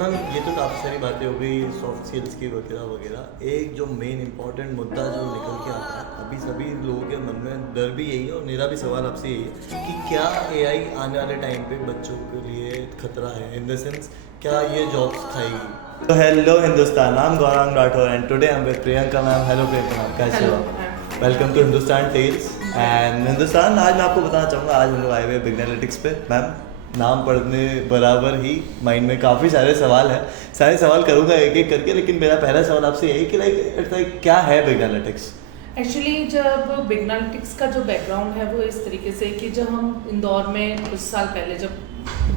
Ma'am ये तो काफ़ी सारी बातें हो गई सॉफ्ट स्किल्स की वगैरह वगैरह। एक जो मेन इंपॉर्टेंट मुद्दा जो निकल के आता है अभी सभी लोगों के मन में डर भी यही है और मेरा भी सवाल आपसे यही है कि क्या एआई आने वाले टाइम पे बच्चों के लिए खतरा है, इन द सेंस क्या ये जॉब्स खाएगी। तो hello Hindustan, I am Gaurang Rathore and today I am with Priyanka ma'am. Hello Priyanka ma'am, कैसे हो? Welcome to Hindustan tales and Hindustan. आज मैं आपको बताना चाहूँगा, आज हम लोग आए हुए बिग एनालिटिक्स पे। मैम नाम पढ़ने बराबर ही माइंड में काफ़ी सारे सवाल हैं, सारे सवाल करूँगा एक एक करके, लेकिन मेरा पहला सवाल आपसे यही कि लाइक क्या है बिग एनालिटिक्स? एक्चुअली जब बिग एनालिटिक्स का जो बैकग्राउंड है वो इस तरीके से कि जब हम इंदौर में कुछ साल पहले जब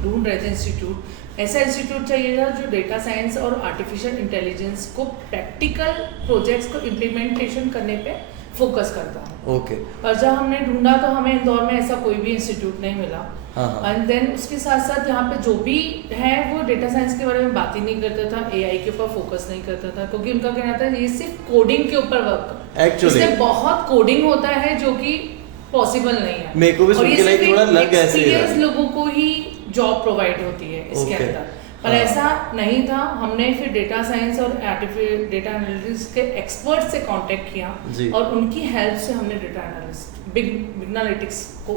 ढूंढ रहे थे इंस्टीट्यूट, ऐसा इंस्टीट्यूट चाहिए था जो डेटा साइंस और आर्टिफिशियल इंटेलिजेंस को प्रैक्टिकल प्रोजेक्ट्स को इम्प्लीमेंटेशन करने पे फोकस करता है। ओके। और जब हमने ढूंढा तो हमें इंदौर में ऐसा कोई भी इंस्टीट्यूट नहीं मिला। एंड देन उसके साथ साथ यहाँ पे जो भी है वो डेटा साइंस के बारे में बात ही नहीं करता था, एआई के ऊपर फोकस नहीं करता था, क्योंकि उनका कहना था ये सिर्फ कोडिंग के ऊपर वर्क, इसमें बहुत कोडिंग होता है जो कि पॉसिबल नहीं है। मेरे को भी सुन के लाइक थोड़ा लग ऐसे ही रहा है। लोगों को ही जॉब प्रोवाइड होती है इसके अंदर, पर ऐसा नहीं था। हमने फिर डेटा साइंस और डेटा एनालिटिक्स के एक्सपर्ट से कांटेक्ट किया और उनकी हेल्प से हमने डेटा एनालिस्ट बिग एनालिटिक्स को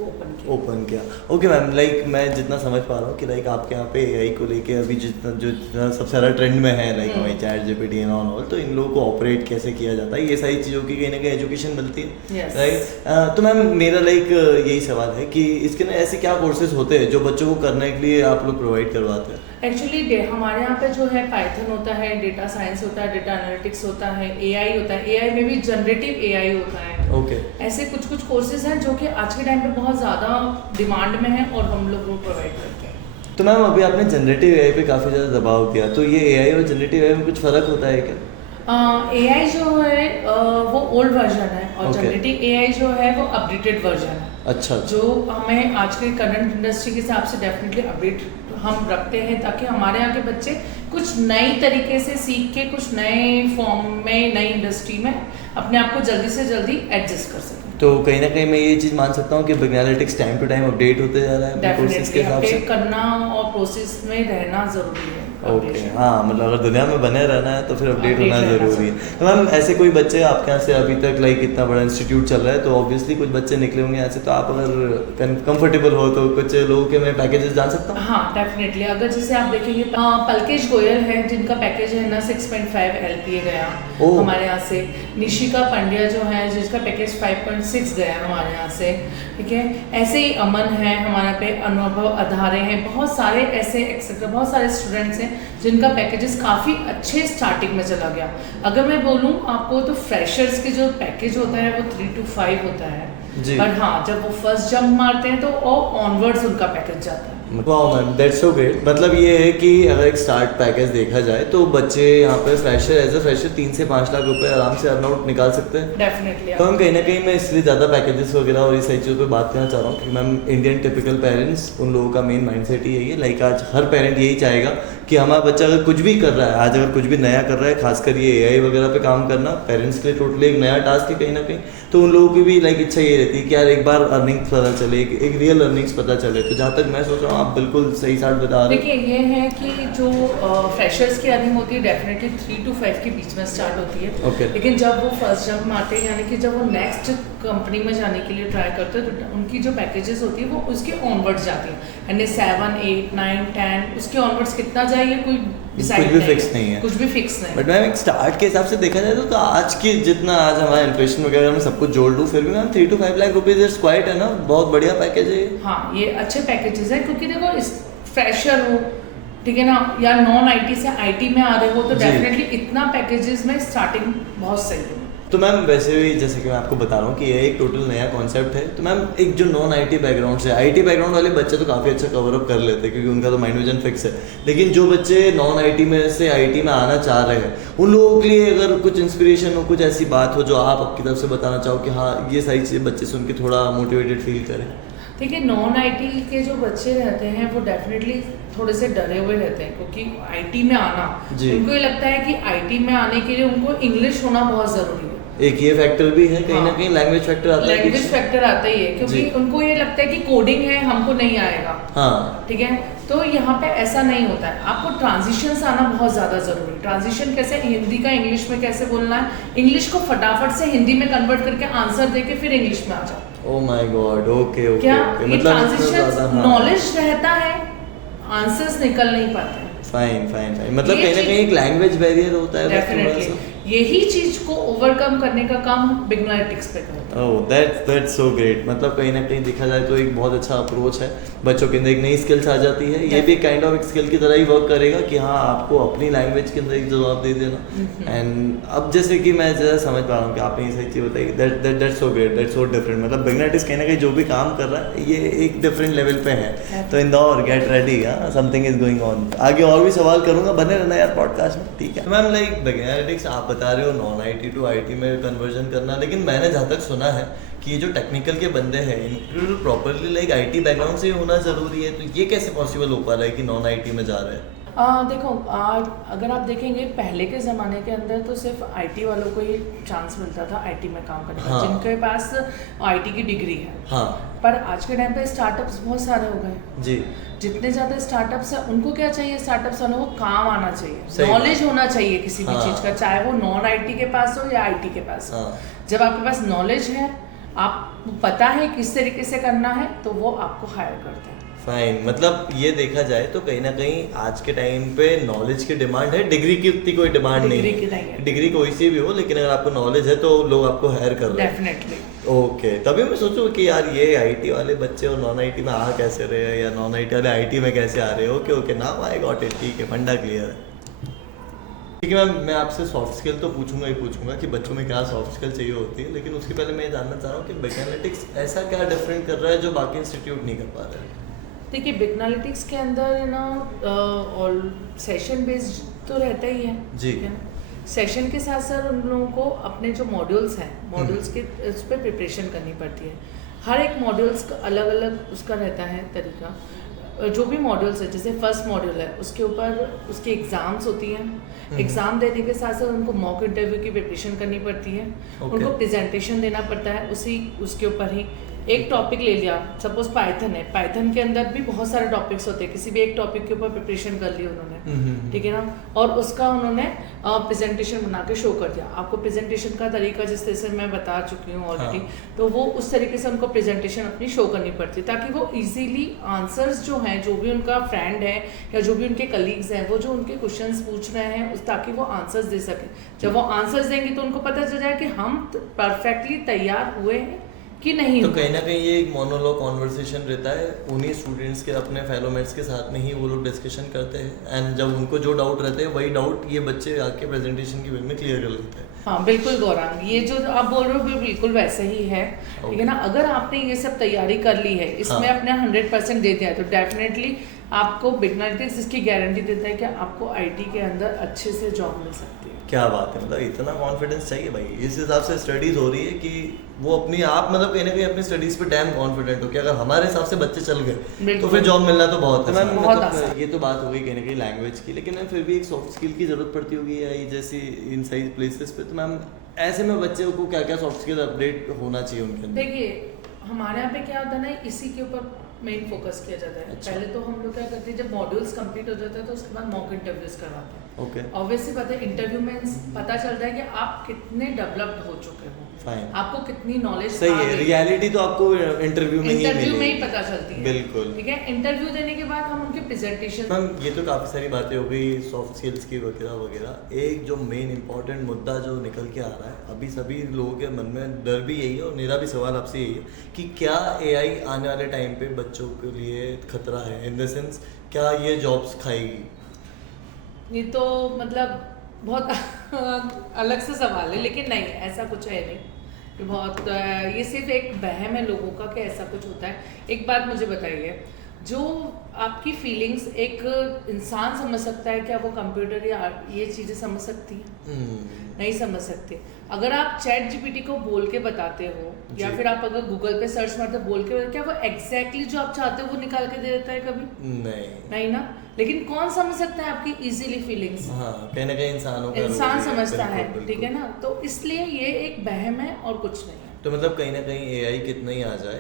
ओपन किया। ओके मैम, लाइक मैं जितना समझ पा रहा हूँ कि लाइक आपके यहाँ पे एआई को लेके अभी जितना सबसे ज़्यादा ट्रेंड में है, लाइक हमारी चैट जीपीटी एंड ऑल, तो इन लोगों को ऑपरेट कैसे किया जाता है, ये सारी चीज़ों की कहीं ना कहीं एजुकेशन मिलती है, राइट? तो मैम मेरा लाइक यही सवाल है कि इसके ना ऐसे क्या कोर्सेज होते हैं जो बच्चों को करने के लिए आप लोग प्रोवाइड करवाते हैं? एक्चुअली हमारे यहाँ पे जो है पाइथन होता है, डेटा साइंस होता है, डेटा एनालिटिक्स होता है, एआई होता है, एआई में भी जनरेटिव एआई होता है। ओके। ऐसे कुछ कोर्सेज हैं जो कि आज के टाइम पे बहुत ज़्यादा डिमांड में है और हम लोग वो प्रोवाइड करते हैं। तो मैम अभी आपने जनरेटिव एआई पे काफ़ी ज़्यादा दबाव दिया, तो ये एआई और जनरेटिव एआई में कुछ फ़र्क होता है क्या? एआई जो है वो ओल्ड वर्जन है और जनरेटिव एआई जो है वो अपडेटेड वर्जन है। अच्छा। जो हमें आज के करंट इंडस्ट्री के हिसाब से डेफिनेटली अपडेट हम रखते हैं, ताकि हमारे यहाँ के बच्चे कुछ नई तरीके से सीख के कुछ नए फॉर्म में नई इंडस्ट्री में अपने आप को जल्दी से जल्दी एडजस्ट कर सकें। तो कहीं ना कहीं मैं ये चीज़ मान सकता हूँ कि big analytics time to time update होते जा रहा है प्रोसेस के हिसाब से। अपडेट करना और प्रोसेस में रहना ज़रूरी है। ओके, हाँ, मतलब अगर दुनिया में बने रहना है तो फिर अपडेट होना ज़रूरी है। तो मैम ऐसे कोई बच्चे आपके यहाँ से अभी तक लाइक इतना बड़ा इंस्टीट्यूट चल रहा है, तो ऑब्वियसली कुछ बच्चे निकले होंगे यहाँ से, तो आप अगर कंफर्टेबल हो तो कुछ लोगों के मैं पैकेजेस जान सकता हूँ? हाँ डेफिनेटली, अगर जैसे आप देखेंगे पलकेश गोयल है जिनका पैकेज है ना 6.5 LPA गया हमारे यहाँ से। निशिका पंड्या जो है जिसका पैकेज 5.6 गया हमारे यहाँ से, ठीक है। ऐसे ही अमन है हमारे पे, अनुभव अधारे हैं, बहुत सारे ऐसे एक्सेट्रा बहुत सारे स्टूडेंट्स हैं जिनका पैकेजेस काफ़ी अच्छे स्टार्टिंग में चला गया। अगर मैं बोलूँ आपको तो फ्रेशर्स के जो पैकेज होता है वो 3 to 5 होता है, बट हाँ जब वो फर्स्ट जंप मारते हैं तो ऑनवर्ड्स उनका पैकेज जाता है। Wow ma'am, that's so great. मतलब ये है कि अगर एक स्टार्ट पैकेज देखा जाए तो बच्चे यहाँ पे फ्रेशर एज अ फ्रेशर 3 से 5 लाख रुपए आराम से अर्न आउट निकाल सकते हैं डेफिनेटली। तो हम कहीं ना कहीं मैं इसलिए ज़्यादा पैकेजेस वगैरह और इस सारी चीज़ों पे बात करना चाह रहा हूँ कि मैम इंडियन टिपिकल पेरेंट्स, उन लोगों का मेन माइंडसेट ही यही है। लाइक आज हर पेरेंट यही चाहेगा कि हमारा बच्चा अगर कुछ भी कर रहा है, आज अगर कुछ भी नया कर रहा है, खासकर ये एआई वगैरह पे काम करना पेरेंट्स के लिए टोटली एक नया टास्क है कहीं ना कहीं, तो उन लोगों की भी लाइक इच्छा ये रहती है कि यार एक बार अर्निंग्स पता चले, एक रियल अर्निंग्स पता चले। तो जहाँ तक मैं सोच रहा हूँ आप बिल्कुल सही साथ बता रहे। देखिए ये है कि जो फ्रेशर्स की अर्निंग होती है डेफिनेटली 3 to 5 के बीच में स्टार्ट होती है, लेकिन जब वो फर्स्ट जंप मारते हैं यानी कि जब वो नेक्स्ट कंपनी में जाने के लिए ट्राई करते हैं तो उनकी जो पैकेजेस होती है वो उसके ऑनवर्ड्स जाती है, यानी 7, 8, 9, 10 उसके ऑनवर्ड्स कितना जाए कोई कुछ भी फिक्स नहीं है, कुछ भी फिक्स नहीं। बट मैम एक स्टार्ट के हिसाब से देखा जाए तो आज की जितना आज हमारा इन्फ्लेशन वगैरह में सब कुछ जोड़ लूँ फिर भी ma'am 3 to 5 lakh rupees it's quite है ना, बहुत बढ़िया पैकेज है। हाँ ये अच्छे पैकेजेस हैं, क्योंकि देखो इस फ्रेशर हो, ठीक है ना, या नॉन आईटी से आईटी में आ रहे हो, तो डेफिनेटली इतना पैकेजेस में स्टार्टिंग बहुत सही है। तो मैम वैसे भी जैसे कि मैं आपको बता रहा हूँ कि ये एक टोटल नया कॉन्सेप्ट है, तो मैम एक जो नॉन आईटी बैकग्राउंड से, आईटी बैकग्राउंड वाले बच्चे तो काफ़ी अच्छा कवर अप कर लेते हैं क्योंकि उनका तो माइंड विजन फिक्स है, लेकिन जो बच्चे नॉन आईटी में से आईटी में आना चाह रहे हैं उन लोगों के लिए अगर कुछ इंस्पिरेशन हो, कुछ ऐसी बात हो जो आप आपकी तरफ से बताना चाहो कि हाँ ये सारी चीज़ें बच्चे सुन के थोड़ा मोटिवेटेड फील करें। देखिए नॉन आईटी के जो बच्चे रहते हैं वो डेफिनेटली थोड़े से डरे हुए रहते हैं, क्योंकि आईटी में आना उनको ये लगता है कि आईटी में आने के लिए उनको इंग्लिश होना बहुत ज़रूरी है। एक ये फैक्टर भी है, कहीं ना कहीं लैंग्वेज फैक्टर आता है। लैंग्वेज फैक्टर आता ही है, क्योंकि उनको ये लगता है कि कोडिंग है, हमको नहीं आएगा। हाँ ठीक है, तो यहाँ पे ऐसा नहीं होता है। आपको ट्रांजिशंस आना बहुत ज़्यादा ज़रूरी है। ट्रांजिशन कैसे, हिंदी का इंग्लिश में कैसे बोलना है, इंग्लिश को फटाफट से हिंदी में कन्वर्ट करके आंसर देके फिर इंग्लिश में आ जाओ। Oh my God, okay okay. क्या ये मतलब ट्रांजिशन नॉलेज रहता है, आंसर्स निकल नहीं पाते हैं। फाइन फाइन फाइन, मतलब कहीं ना कहीं एक लैंग्वेज बैरियर होता है। डेफिनेटली यही चीज को ओवरकम करने का काम बिगनलिटिक्स पे करता है। Oh that's so great. मतलब कहीं ना कहीं देखा जाए तो एक बहुत अच्छा अप्रोच है, बच्चों के अंदर एक नई स्किल्स आ जाती है। ये भी काइंड ऑफ एक स्किल की तरह ही वर्क करेगा कि हाँ आपको अपनी लैंग्वेज के अंदर एक जवाब दे देना। एंड अब जैसे कि मैं जैसा समझ पा रहा हूँ कि आपने ये सही चीज़ बताई, that's so great, that's so different. मतलब बिगनलिटिक्स कहीं ना कहीं जो भी काम कर रहा है ये एक डिफरेंट लेवल पे है। तो Indore get ready, something is going on. आगे और भी सवाल करूंगा, बने रहना यार पॉडकास्ट में, ठीक है मैम। लाइक बिगनलिटिक्स आप बता रहे हो नॉन IT टू IT में कन्वर्जन करना, लेकिन मैंने जहाँ तक सुना है कि ये जो टेक्निकल के बंदे हैं इनको प्रॉपरली लाइक IT बैकग्राउंड से होना ज़रूरी है। तो ये कैसे पॉसिबल हो पा रहा है कि नॉन IT में जा रहे हैं? देखो अगर आप देखेंगे पहले के ज़माने के अंदर तो सिर्फ IT वालों को ही चांस मिलता था IT में काम करने का। हाँ। जिनके पास IT की डिग्री है। हाँ। पर आज के टाइम पे स्टार्टअप्स बहुत सारे हो गए जी। जितने ज़्यादा स्टार्टअप्स हैं उनको क्या चाहिए, स्टार्टअप्स वालों को काम आना चाहिए, सही। नॉलेज होना चाहिए किसी भी हाँ। चीज़ का, चाहे वो नॉन IT के पास हो या IT के पास हो। हाँ। जब आपके पास नॉलेज है, आपको पता है किस तरीके से करना है, तो वो आपको हायर करते हैं। फाइन, मतलब ये देखा जाए तो कहीं ना कहीं आज के टाइम पे नॉलेज की डिमांड है, डिग्री की उतनी कोई डिमांड नहीं डिग्री की है। नहीं है। डिग्री कोई सी भी हो, लेकिन अगर आपको नॉलेज है तो लोग आपको हायर कर रहे हैं। डेफिनेटली। ओके, तभी मैं सोचूं कि यार ये IT वाले बच्चे और नॉन IT में आ कैसे रहे हैं, या नॉन IT वाले IT में कैसे आ रहे हैं। Okay okay, now I got it, ठीक है, फंडा क्लियर है। ठीक है मैम, मैं आपसे सॉफ्ट स्किल तो पूछूंगा ही पूछूंगा कि बच्चों में क्या सॉफ्ट स्किल चाहिए होती है, लेकिन उसके पहले मैं ये जानना चाह रहा हूँ कि बिगनलिटिक्स ऐसा क्या डिफरेंट कर रहा है जो बाकी इंस्टीट्यूट नहीं कर पा रहे हैं? देखिए बिगनलिटिक्स के अंदर है ना, और सेशन बेस्ड तो रहता ही है। जी। ठीक है ना, सेशन के साथ साथ उन लोगों को अपने जो मॉड्यूल्स हैं, मॉड्यूल्स के उस पर प्रिपरेशन करनी पड़ती है। हर एक मॉड्यूल्स का अलग अलग उसका रहता है तरीका। जो भी मॉड्यूल्स है, जैसे फर्स्ट मॉड्यूल है उसके ऊपर उसकी एग्ज़ाम्स होती हैं। एग्ज़ाम देने के साथ साथ उनको मॉक इंटरव्यू की प्रिपरेशन करनी पड़ती है। उनको प्रेजेंटेशन देना पड़ता है उसके ऊपर ही। एक टॉपिक ले लिया, सपोज पाइथन है, पाइथन के अंदर भी बहुत सारे टॉपिक्स होते हैं, किसी भी एक टॉपिक के ऊपर प्रिपरेशन कर ली उन्होंने, ठीक है ना, और उसका उन्होंने प्रेजेंटेशन बना के शो कर दिया। आपको प्रेजेंटेशन का तरीका जिस तरह से मैं बता चुकी हूँ ऑलरेडी। हाँ। तो वो उस तरीके से उनको प्रेजेंटेशन अपनी शो करनी पड़ती है, ताकि वो इजीली आंसर्स जो हैं, जो भी उनका फ्रेंड है या जो भी उनके कलीग्स हैं, वो जो उनके क्वेश्चंस पूछ रहे हैं ताकि वो आंसर्स दे सकें। जब वो आंसर्स देंगे तो उनको पता चल जाए कि हम परफेक्टली तैयार हुए हैं कि नहीं। तो कहीं ना कहीं ये एक मोनोलॉग कॉन्वर्सेशन रहता है उन्हीं स्टूडेंट्स के, अपने फेलोमेट्स के साथ में ही वो लोग डिस्कशन करते हैं, एंड जब उनको जो डाउट रहते हैं वही डाउट ये बच्चे आके प्रेजेंटेशन की वे में क्लियर कर लेते हैं। हाँ बिल्कुल गौरांग, ये जो आप बोल रहे हो बिल्कुल वैसे ही है। ठीक है ना, अगर आपने ये सब तैयारी कर ली है, इसमें अपने 100% दे दिया है, तो डेफिनेटली आपको बिगनलिटिक्स इसकी गारंटी देता है कि आपको IT के अंदर अच्छे से जॉब मिल सकती है। क्या बात है, मतलब इतना कॉन्फिडेंस चाहिए भाई। इस हिसाब से स्टडीज हो रही है कि वो अपनी आप मतलब कहीं ना कहीं अपनी स्टडीज पे डैम कॉन्फिडेंट हो कि अगर हमारे हिसाब से बच्चे चल गए तो फिर जॉब मिलना तो बहुत आसान है। बहुत मतलब आसान। ये तो बात हो गई कहीं ना कहीं लैंग्वेज की, लेकिन मैम फिर भी एक सॉफ्ट स्किल की जरूरत पड़ती होगी या जैसी इन साइज प्लेसेस पे। तो मैम ऐसे में बच्चे को क्या क्या सॉफ्ट स्किल अपडेट होना चाहिए उनके अंदर? देखिए हमारे यहाँ पे क्या होता है ना, इसी के ऊपर मेन फोकस किया जाता है। अच्छा। पहले तो हम लोग क्या करते हैं, जब मॉड्यूल्स कंप्लीट हो जाता है तो उसके बाद मॉक इंटरव्यूज करवाते हैं। ओके, ऑब्वियसली बात है, इंटरव्यू में पता चलता है कि आप कितने डेवलप्ड हो चुके हो, फाइन, आपको कितनी नॉलेज सही है। रियलिटी तो आपको इंटरव्यू में ही इंटरव्यू में ही मिलेगी। पता चलती है। बिल्कुल, ठीक है, इंटरव्यू देने के बाद हम उनके प्रेजेंटेशन। मैम ये तो काफ़ी सारी बातें हो गई सॉफ्ट स्किल्स की वगैरह वगैरह। एक जो मेन इंपॉर्टेंट मुद्दा जो निकल के आ रहा है अभी सभी लोगों के मन में, डर भी यही है और मेरा भी सवाल आपसे यही है कि क्या AI आने वाले टाइम पे बच्चों के लिए खतरा है? इन द सेंस क्या ये जॉब्स खाएगी? ये तो मतलब बहुत अलग से सवाल है, लेकिन नहीं ऐसा कुछ है नहीं। ये बहुत ये सिर्फ एक वहम है लोगों का कि ऐसा कुछ होता है। एक बात मुझे बताइए, जो आपकी फीलिंग्स एक इंसान समझ सकता है, क्या वो कंप्यूटर या ये चीज़ें समझ सकती हैं? नहीं समझ सकते। अगर आप चैट जीपीटी को बोल के बताते हो या फिर आप अगर गूगल पे सर्च मारते हो बोल के, क्या वो एग्जैक्टली जो आप चाहते हो वो निकाल के दे देता है कभी? नहीं ना। लेकिन कौन समझ सकता है आपकी इजीली फीलिंग्स? हाँ, कहीं ना कहीं इंसान समझता है, ठीक है ना। तो इसलिए ये एक वहम है और कुछ नहीं है। तो मतलब कहीं ना कहीं एआई कितना ही आ जाए,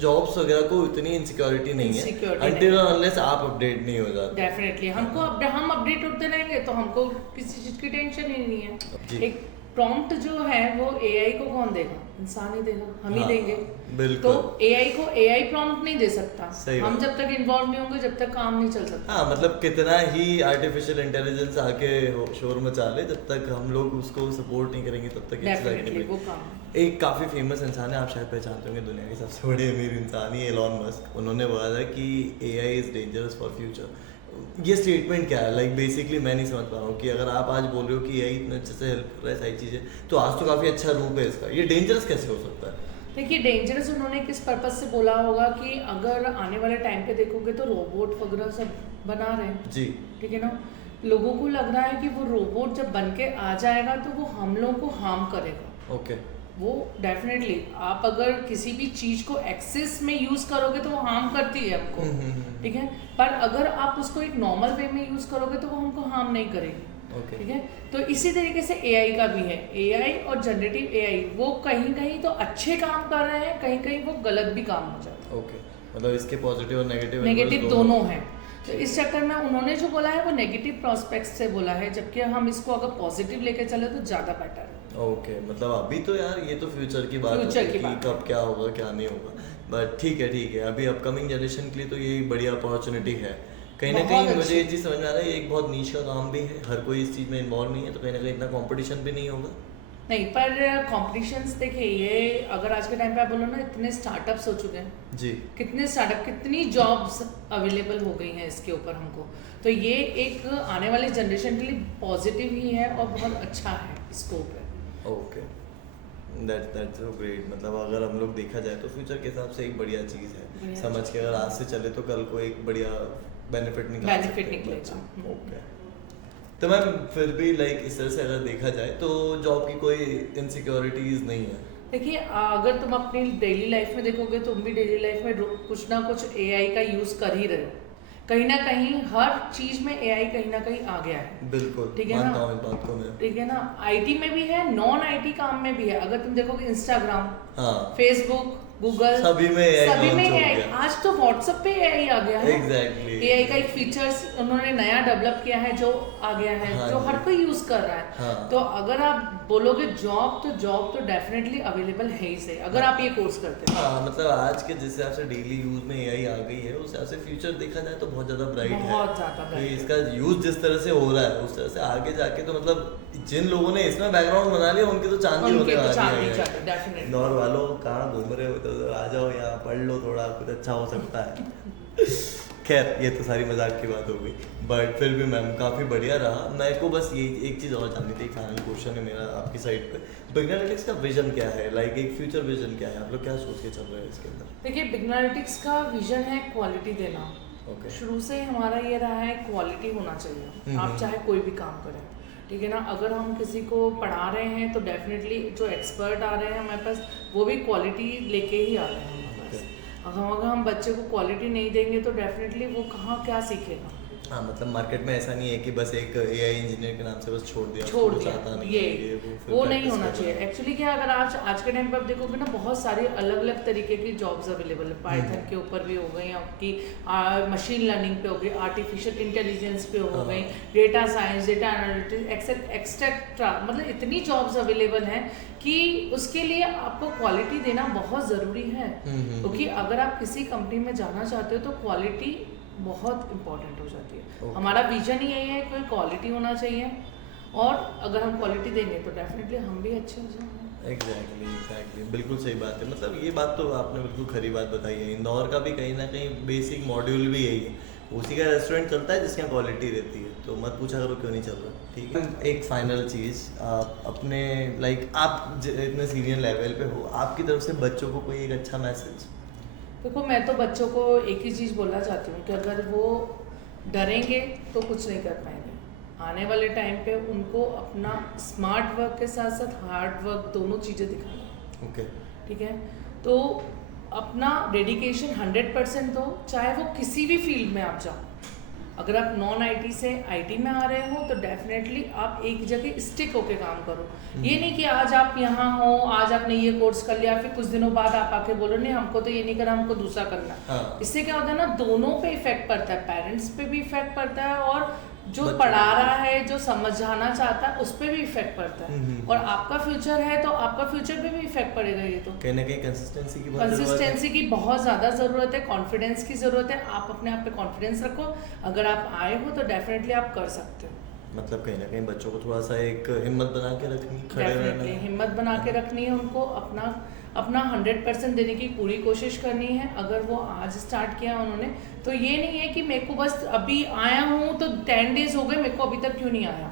जॉब्स वगैरह को इतनी इनसिक्योरिटी नहीं है अनटिल अनलेस आप अपडेट नहीं हो जाते। डेफिनेटली हम अपडेट होते रहेंगे तो हमको किसी चीज की टेंशन ही नहीं है। एक प्रॉम्प्ट जो है वो एआई को कौन देगा? इंसान ही देगा, हम ही देंगे। बिल्कुल। तो एआई को एआई प्रॉम्प्ट नहीं दे सकता। हम जब तक इन्वॉल्व नहीं होंगे जब तक काम नहीं चल सकता। हाँ, मतलब कितना ही आर्टिफिशियल इंटेलिजेंस आके शोर मचा ले, जब तक हम लोग उसको सपोर्ट नहीं करेंगे तब तक वो काम। एक काफ़ी फेमस इंसान है, आप शायद पहचानते होंगे, दुनिया के सबसे बड़े अमीर इंसान ही एलॉन मस्क। उन्होंने बोला था कि AI is dangerous for future. ये स्टेटमेंट क्या है? लाइक बेसिकली मैं नहीं समझ पा रहा हूँ कि अगर आप आज बोल रहे हो कि एआई इतने अच्छे से हेल्प कर रहा है सारी चीज़ें, तो आज तो काफ़ी अच्छा रूप है इसका, ये डेंजरस कैसे हो सकता है? देखिए, डेंजरस उन्होंने किस पर्पज से बोला होगा कि अगर आने वाले टाइम पे देखोगे तो रोबोट वगैरह सब बना रहे हैं जी, ठीक है ना। लोगों को लग रहा है कि वो रोबोट जब बन के आ जाएगा तो वो हम लोगों को हार्म करेगा। ओके। वो डेफिनेटली, आप अगर किसी भी चीज को एक्सेस में यूज करोगे तो वो हार्म करती है हमको, ठीक है। पर अगर आप उसको एक नॉर्मल वे में यूज करोगे तो वो हमको हार्म नहीं करेगी, ठीक है। तो इसी तरीके से एआई का भी है। एआई और जनरेटिव एआई वो कहीं कहीं तो अच्छे काम कर रहे हैं, कहीं कहीं वो गलत भी काम हो जाता है। ओके, मतलब इसके पॉजिटिव और नेगेटिव दोनों हैं। तो इस चक्कर में उन्होंने जो बोला है वो नेगेटिव प्रोस्पेक्ट से बोला है, जबकि हम इसको अगर पॉजिटिव लेके चले तो ज़्यादा बेटर है। ओके, मतलब अभी तो यार ये तो फ्यूचर की बात है कि कब क्या होगा क्या नहीं होगा, बट ठीक है। अभी अपकमिंग जनरेशन के लिए तो ये बड़ी अपॉर्चुनिटी है। कहीं ना कहीं मुझे ये चीज़ समझ में आ रहा है, ये एक बहुत नीश का काम भी है, हर कोई इस चीज़ में इन्वॉल्व नहीं है, तो कहीं ना कहीं इतना कंपटीशन भी नहीं होगा। नहीं, पर कॉम्पिटिशन्स देखिए, ये अगर आज के टाइम पे आप बोलो ना, इतने स्टार्टअप्स हो चुके हैं जी, कितने स्टार्टअप, कितनी जॉब्स अवेलेबल हो गई हैं इसके ऊपर हमको। तो ये एक आने वाली जनरेशन के लिए पॉजिटिव ही है और बहुत अच्छा है स्कोप है। Okay, that's so great. मतलब अगर हम लोग देखा जाए तो फ्यूचर के हिसाब से एक बढ़िया चीज़ है, समझ के अगर आज से चले तो कल को एक बढ़िया बेनिफिट निकलेगा। ओके, तो मैम फिर भी लाइक इस तरह से अगर देखा जाए तो जॉब की कोई इनसिक्योरिटीज नहीं है। देखिए, अगर तुम अपनी डेली लाइफ में देखोगे, तुम भी डेली लाइफ में कुछ ना कुछ एआई का यूज़ कर ही रहे हो। कहीं ना कहीं हर चीज में एआई कहीं ना कहीं आ गया है। बिल्कुल, ठीक है ना, इस बात को मैं, ठीक है ना। आईटी में भी है, नॉन आईटी काम में भी है। अगर तुम देखोगे इंस्टाग्राम, हाँ, फेसबुक, गूगल, सभी में एआई। आज तो व्हाट्सएप पे एआई आ गया है। एग्जैक्टली, एआई का एक फीचर्स उन्होंने नया डेवलप किया है जो आ गया है, हाँ, जो हर कोई यूज कर रहा है। हाँ, तो अगर आप बोलोगे जॉब तो डेफिनेटली अवेलेबल है ही से, अगर आप ये कोर्स करते हैं। हाँ, मतलब आज के जिस हिसाब से डेली यूज में एआई आ गई है, उस हिसाब से फ्यूचर देखा जाए तो बहुत ज्यादा ब्राइट है। बहुत ज्यादा ब्राइट। इसका यूज जिस तरह से हो रहा है उस तरह से आगे जाके तो मतलब जिन लोगों ने इसमें बैकग्राउंड बना लिया उनके तो चांदी होने वाली है। नॉर वालों कहाँ घूम रहे हो, तो आ जाओ यहाँ पढ़ लो, थोड़ा कुछ अच्छा हो सकता है। खैर, ये तो सारी मजाक की बात हो गई, बट फिर भी मैम काफ़ी बढ़िया रहा। मेरे को बस ये एक चीज़ और जाननी थी, एक फाइनल क्वेश्चन है मेरा आपकी साइड पे। बिगनालिटिक्स का विजन क्या है? लाइक एक फ्यूचर विजन क्या है? आप लोग क्या सोच के चल रहे हैं इसके अंदर? देखिए, बिगनालिटिक्स का विजन है क्वालिटी देना। ओके, शुरू से हमारा ये रहा है क्वालिटी होना चाहिए, आप चाहे कोई भी काम करें, ठीक है ना। अगर हम किसी को पढ़ा रहे हैं तो डेफिनेटली जो एक्सपर्ट आ रहे हैं हमारे पास, वो भी क्वालिटी लेके ही आ रहे हैं हमारे पास। अगर हम बच्चे को क्वालिटी नहीं देंगे तो डेफिनेटली वो कहाँ क्या सीखेगा। हाँ, मतलब मार्केट में ऐसा नहीं है कि बस एक एआई इंजीनियर के नाम से बस छोड़ दिया, वो नहीं होना चाहिए। एक्चुअली क्या, अगर आज के टाइम पर आप देखोगे ना, बहुत सारी अलग अलग तरीके की जॉब्स अवेलेबल है। पाइथन के ऊपर भी हो गई आपकी, मशीन लर्निंग पे हो गई, आर्टिफिशियल इंटेलिजेंस पे हो गई, data science, data analytics, etcetera. मतलब इतनी जॉब्स अवेलेबल हैं कि उसके लिए आपको क्वालिटी देना बहुत ज़रूरी है। क्योंकि अगर आप किसी कंपनी में जाना चाहते हो तो क्वालिटी बहुत इंपॉर्टेंट हो जाती है। हमारा विजन ही यही है कि क्वालिटी होना चाहिए, और अगर हम क्वालिटी देंगे तो डेफिनेटली हम भी अच्छे हो जाएंगे। एग्जैक्टली, बिल्कुल सही बात है। मतलब ये बात तो आपने बिल्कुल खरी बात बताई है। इंदौर का भी कहीं ना कहीं बेसिक मॉड्यूल भी यही है, उसी का रेस्टोरेंट चलता है जिसके यहाँ क्वालिटी रहती है। तो मत पूछा करो क्यों नहीं चल रहा, ठीक है। एक फाइनल चीज़, अपने लाइक आप इतने सीनियर लेवल पे हो, आपकी तरफ से बच्चों को कोई एक अच्छा मैसेज? देखो मैं तो बच्चों को एक ही चीज़ बोलना चाहती हूँ कि अगर वो डरेंगे तो कुछ नहीं कर पाएंगे। आने वाले टाइम पे उनको अपना स्मार्ट वर्क के साथ साथ हार्ड वर्क दोनों चीज़ें दिखाना। ओके ठीक है, तो अपना डेडिकेशन 100% दो, चाहे वो किसी भी फील्ड में आप जाओ। अगर आप नॉन आईटी से आईटी में आ रहे हो तो डेफिनेटली आप एक जगह स्टिक होके काम करो। ये नहीं कि आज आप यहाँ हो, आज आपने ये कोर्स कर लिया, फिर कुछ दिनों बाद आप आके बोलो नहीं हमको तो ये नहीं करना, हमको दूसरा करना। हाँ। इससे क्या होता है ना, दोनों पे इफेक्ट पड़ता है, पेरेंट्स पे भी इफेक्ट पड़ता है और जो बच्चों पढ़ा पे। रहा है, जो समझाना चाहता है, उस पर भी इफेक्ट पड़ता है। और आपका फ्यूचर है तो आपका फ्यूचर पे भी इफेक्ट पड़ेगा। ये तो कहीं ना कहीं कंसिस्टेंसी की बहुत ज़रूरत है। कंसिस्टेंसी की बहुत ज़्यादा ज़रूरत है, कॉन्फिडेंस की ज़रूरत है। आप अपने आप पे कॉन्फिडेंस रखो, अगर आप आए हो तो डेफिनेटली आप कर सकते हो। मतलब कहीं ना कहीं बच्चों को थोड़ा सा एक हिम्मत बना के रखनी, खड़े डेफिनेटली रहना। हिम्मत बना के रखनी है उनको, अपना 100% देने की पूरी कोशिश करनी है। अगर वो आज स्टार्ट किया उन्होंने तो ये नहीं है कि मेरे को बस अभी आया हूँ तो 10 डेज हो गए, मेरे को अभी तक क्यों नहीं आया,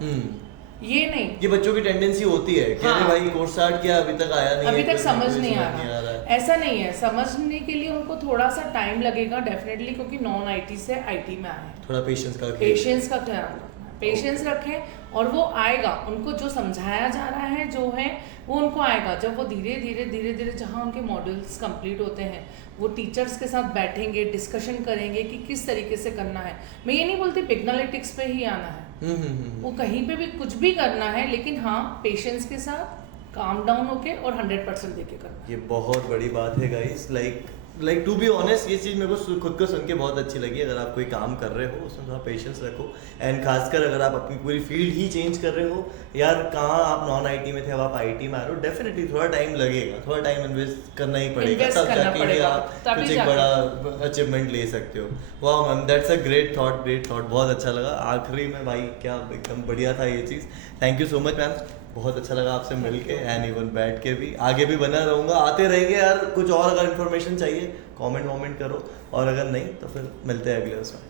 ये नहीं। ये बच्चों की टेंडेंसी होती है कि अरे भाई कोर्स स्टार्ट किया अभी तक आया नहीं, अभी है, तक समझ नहीं आ रहा रहा। है। ऐसा नहीं है, समझने के लिए उनको थोड़ा सा टाइम लगेगा डेफिनेटली, क्योंकि नॉन आईटी से आईटी में आए हैं। थोड़ा पेशेंस का पेशेंस का ख्याल रखना, पेशेंस रखें और वो आएगा। उनको जो समझाया जा रहा है जो है वो उनको आएगा। जब वो धीरे धीरे जहाँ उनके मॉड्यूल्स कंप्लीट होते हैं, वो टीचर्स के साथ बैठेंगे, डिस्कशन करेंगे कि किस तरीके से करना है। मैं ये नहीं बोलती पिग्नालिटिक्स पे ही आना है, वो कहीं पे भी कुछ भी करना है, लेकिन हाँ पेशेंस के साथ काम डाउन होके और 100% देके करना। ये बहुत बड़ी बात है guys. Like to be honest, ये चीज़ मेरे को खुद को सुन के बहुत अच्छी लगी। अगर आप कोई काम कर रहे हो उसमें थोड़ा पेशेंस रखो, एंड खासकर अगर आप अपनी पूरी फील्ड ही चेंज कर रहे हो, यार कहाँ आप नॉन आईटी में थे अब आप आईटी में आ रहे हो, डेफिनेटली थोड़ा टाइम लगेगा, थोड़ा टाइम इन्वेस्ट करना ही पड़ेगा, Invest तब करना जाके ही पड़ेगा, आप तभी कुछ एक जाके। बड़ा अचीवमेंट ले सकते हो। वाह ma'am, that's a great thought, बहुत अच्छा लगा। आखिरी में भाई क्या एकदम बढ़िया था ये चीज़। Thank you so much ma'am, बहुत अच्छा लगा आपसे मिल के, एंड इवन बैठ के भी। आगे भी बना रहूँगा, आते रहेंगे यार। कुछ और अगर इन्फॉर्मेशन चाहिए कमेंट करो, और अगर नहीं तो फिर मिलते हैं अगले उसमें।